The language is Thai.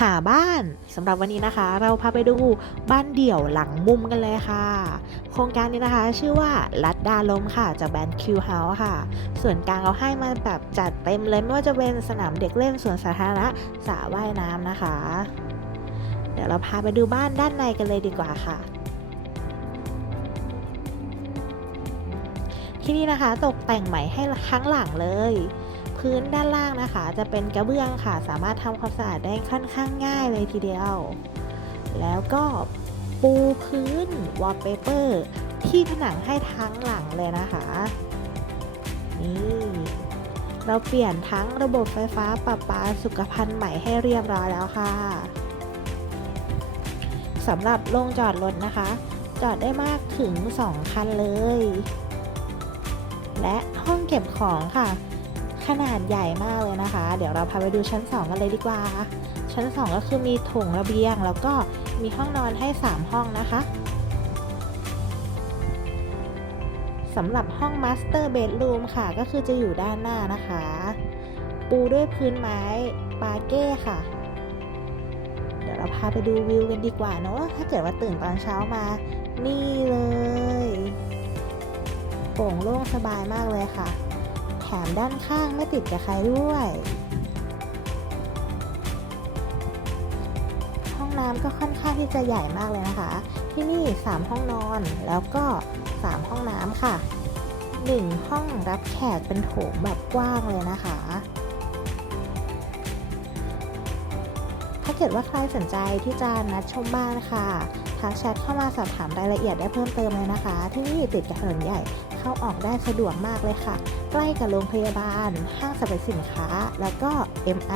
หาบ้านสำหรับวันนี้นะคะ เราพาไปดูบ้านเดี่ยวหลังมุมกันเลยค่ะ โครงการนี้นะคะ ชื่อว่าลัดดาลมค่ะ จากแบรนด์คิวเฮาส์ค่ะ ส่วนกลางเอาให้มาแบบจัดเต็มเลย ไม่ว่าจะเป็นสนามเด็กเล่นสวนสาธารณะสระว่ายน้ำนะคะ เดี๋ยวเราพาไปดูบ้านด้านในกันเลยดีกว่าค่ะที่นี่นะคะตกแต่งใหม่ให้ทั้งหลังเลย พื้นด้านล่างนะคะ จะเป็นกระเบื้องค่ะ สามารถทำความสะอาดได้ค่อนข้างง่ายเลยทีเดียว แล้วก็ปูพื้นวอลเปเปอร์ที่ผนังให้ทั้งหลังเลยนะคะ นี่เราเปลี่ยนทั้งระบบไฟฟ้าประปาสุขภัณฑ์ใหม่ให้เรียบร้อยแล้วค่ะสำหรับโรงจอดรถนะคะ จอดได้มากถึง 2 คันเลย และห้องเก็บของค่ะ ขนาดใหญ่มากเลยนะคะ เดี๋ยวเราพาไปดูชั้น 2 กันเลยดีกว่า ชั้น 2 ก็คือมีโถงระเบียง แล้วก็มีห้องนอนให้ 3 ห้องนะคะสำหรับห้องมาสเตอร์เบดรูมค่ะ ก็คือจะอยู่ด้านหน้านะคะ ปูด้วยพื้นไม้ปาเก้ค่ะ เดี๋ยวเราพาไปดูวิวกันดีกว่าเนอะถ้าเกิดว่าตื่นตอนเช้ามา นี่เลย โปร่งโล่งสบายมากเลยค่ะ แถมด้านข้างไม่ติดกับใครด้วย ห้องน้ำก็ค่อนข้างที่จะใหญ่มากเลยนะคะ ที่นี่ 3 ห้องนอนแล้วก็ 3 ห้องน้ำค่ะ 1 ห้องรับแขกเป็นโถงแบบกว้างเลยนะคะ เกิดว่าใครสนใจที่จะนัดชมบ้านค่ะทักแชทเข้ามาสอบถามรายละเอียดได้เพิ่มเติมเลยนะคะ ที่นี่ติดกับถนนใหญ่เข้าออกได้สะดวกมากเลยค่ะ ใกล้กับโรงพยาบาลห้างสรรพสินค้า แล้วก็ MR